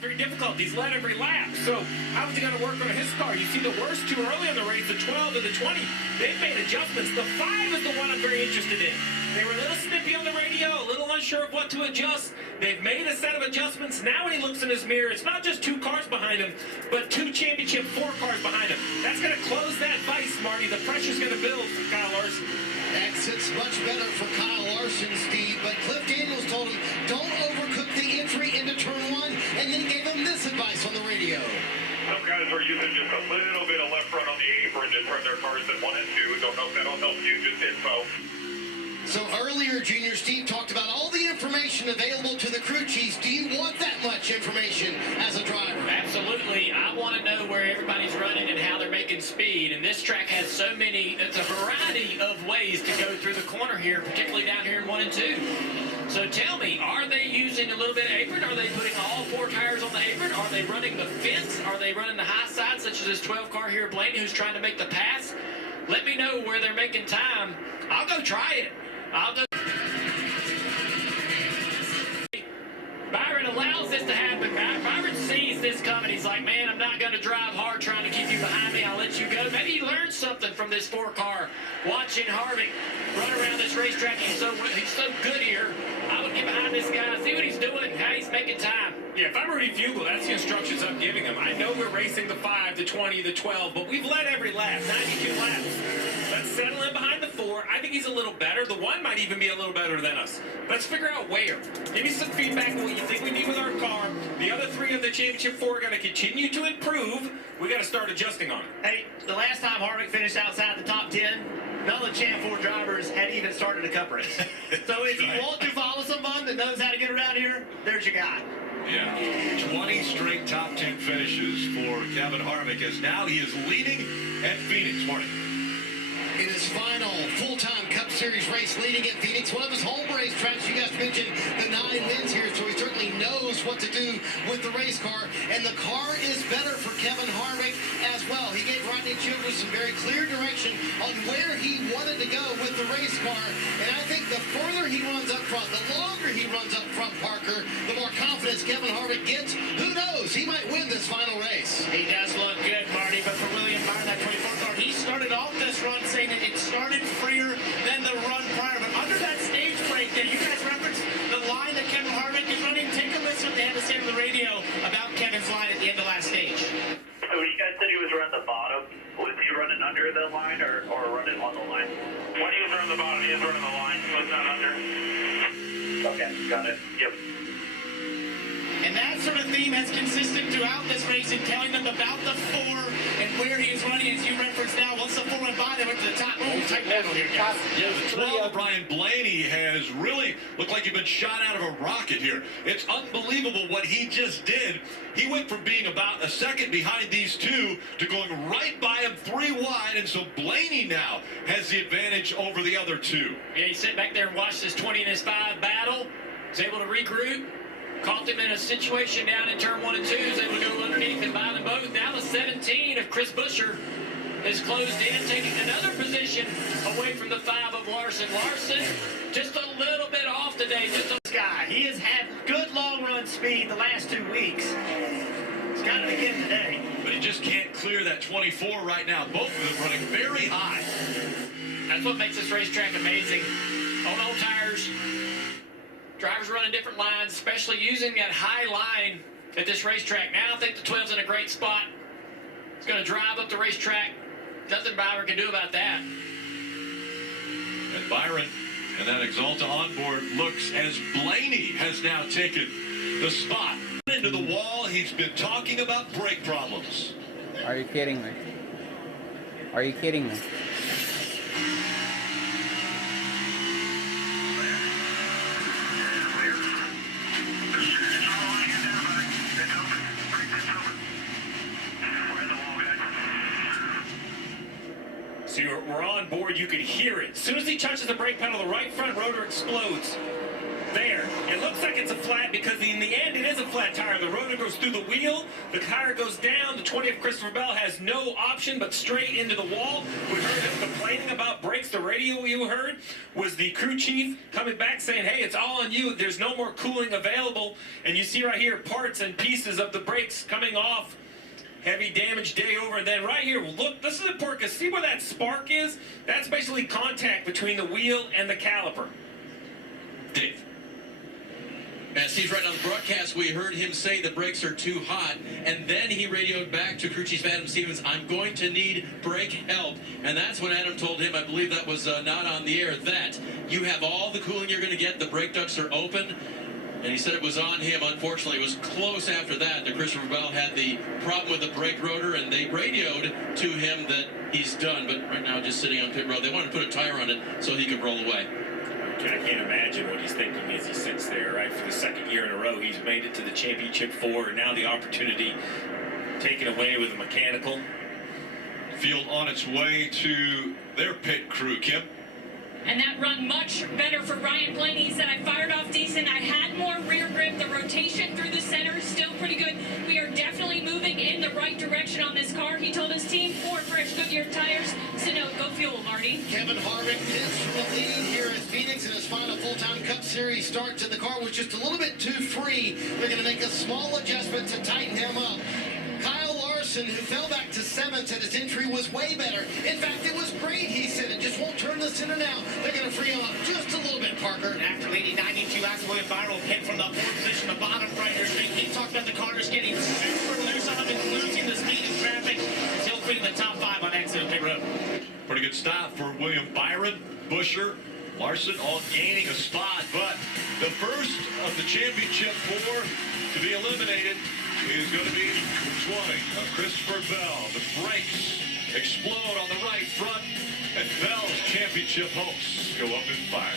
Very difficult. He's led every lap. So how is he going to work on his car? You see the worst two early in the race, the 12 and the 20. They've made adjustments. The 5 is the one I'm very interested in. They were a little snippy on the radio, a little unsure of what to adjust. They've made a set of adjustments. Now when he looks in his mirror, it's not just 2 cars behind him, but 2 championship 4 cars behind him. That's going to close that vice, Marty. The pressure's going to build for Kyle Larson. Exits much better for Kyle Larson, Steve, but Cliff Daniels told him, don't overcook the entry into turn 1, and then gave him this advice on the radio. Some guys are using just a little bit of left front on the apron to turn their cars at 1 and 2. Don't know if that'll help you, just info. So earlier, Junior Steve talked about all the information available to the crew chiefs. Do you want that much information as a driver? Absolutely. I want to know where everybody's running and how they're making speed. And this track has so many, it's a variety of ways to go through the corner here, particularly down here in 1 and 2. So tell me, are they using a little bit of apron? Are they putting all 4 tires on the apron? Are they running the fence? Are they running the high side, such as this 12 car here, Blaney, who's trying to make the pass? Let me know where they're making time. I'll go try it. I'll go. Byron allows this to happen. Byron sees this coming. He's like, man, I'm not going to drive hard trying to keep you behind me. I'll let you go. Maybe he learned something from this 4 car. Watching Harvick run around this racetrack. He's so good here. I would get behind this guy, see what he's doing, how he's making time. Yeah, if I'm Rudy Fugle, that's the instructions I'm giving him. I know we're racing the 5, the 20, the 12, but we've led every lap, 92 laps. Let's settle in behind the 4. I think he's a little better. The 1 might even be a little better than us. Let's figure out where. Give me some feedback on what you think we need with our car. The other 3 of the championship 4 are going to continue to improve. We got to start adjusting on it. Hey, the last time Harvick finished outside the top 10, none of the Champ 4 drivers had even started a cup race. So if you want to follow someone that knows how to get around here, there's your guy. Yeah, 20 straight top 10 finishes for Kevin Harvick, as now he is leading at Phoenix. Morning. In his final full-time Cup Series race leading at Phoenix, one of his home racetracks. You guys mentioned the 9 wins here, so he certainly knows what to do with the race car. And the car is better for Kevin Harvick as well. He gave Rodney Childress some very clear direction on where he wanted to go with the race car. And I think the further he runs up front, the longer he runs up front, Parker, the more confidence Kevin Harvick gets. Who knows? He might win this final race. He does look good, Marty, but for William Byron, that 24 car, he started off this run saying that it started freer than the run prior. But under that stage break there, you guys referenced the line that Kevin Harvick is running. Take a listen to what they had to say on the radio about Kevin's line at the end of last stage. So you guys said he was running the bottom. Was he running under the line or running on the line? When he was running the bottom, he was running the line. He was not under. Okay, got it. Yep. And that sort of theme has consisted throughout this race in telling them about the 4 and where he is running. As you referenced now, once the 4 went by, they went to the top. Oh, tight level here, guys. Yeah, the 12, Brian Blaney, has really looked like he's been shot out of a rocket here. It's unbelievable what he just did. He went from being about a second behind these 2 to going right by him 3 wide, and so Blaney now has the advantage over the other 2. Yeah, he sat back there and watched this 20 and this 5 battle. Was able to regroup. Caught them in a situation down in turn 1 and 2. Was able to go underneath and by them both. Now the 17 of Chris Buescher is closed in, taking another position away from the 5 of Larson. Larson just a little bit off today. Just a guy. He has had good long run speed the last 2 weeks. He's got it again today. But he just can't clear that 24 right now. Both of them running very high. That's what makes this racetrack amazing. On old tires. Drivers running different lines, especially using that high line at this racetrack. Now I think the 12's in a great spot. It's going to drive up the racetrack. Nothing Byron can do about that. And Byron and that Exalta onboard looks as Blaney has now taken the spot. Into the wall, he's been talking about brake problems. Are you kidding me? Are you kidding me? So we're on board. You could hear it. As soon as he touches the brake pedal, the right front rotor explodes. There. It looks like it's a flat because in the end it is a flat tire. The rotor goes through the wheel, the tire goes down, the 20 of Christopher Bell has no option but straight into the wall. We heard him complaining about brakes. The radio you heard was the crew chief coming back saying, hey, it's all on you. There's no more cooling available. And you see right here parts and pieces of the brakes coming off. Heavy damage day over. And then right here, look, this is important because see where that spark is? That's basically contact between the wheel and the caliper. Dave. And Steve's right on the broadcast. We heard him say the brakes are too hot, and then he radioed back to crew chief Adam Stevens, I'm going to need brake help. And that's when Adam told him, I believe that was not on the air, that you have all the cooling you're going to get, the brake ducts are open. And he said it was on him. Unfortunately, it was close after that. The Christopher Bell had the problem with the brake rotor, and they radioed to him that he's done. But right now, just sitting on pit road, they wanted to put a tire on it so he could roll away. I can't imagine what he's thinking as he sits there, right? For the second year in a row, he's made it to the championship 4, and now the opportunity taken away with a mechanical. Field on its way to their pit crew, Kim. And that run much better for Ryan Blaney. He said, I fired off decent. I had more rear grip. The rotation through the center is still pretty good. We are definitely moving in the right direction on this car. He told his team 4 fresh Goodyear tires. So no, go fuel, Marty. Kevin Harvick pins from the lead here at Phoenix in his final full-time Cup Series start. To the car was just a little bit too free. They're going to make a small adjustment to tighten him up. Kyle Larson, who fell back to 7th at his entry, was way better. In fact, it was great, he said. It just won't turn the center now. They're going to free him up just a little bit, Parker. And after leading 92 laps, William Byron hit from the 4th position, the bottom right here. He talked about the car just getting super loose on him and losing the speed in traffic. He'll be in the top 5 on exit pit road. Pretty good stop for William Byron, Busher, Larson all gaining a spot, but the first of the championship 4 to be eliminated is going to be the 20 of Christopher Bell. The brakes explode on the right front, and Bell's championship hopes go up in fire.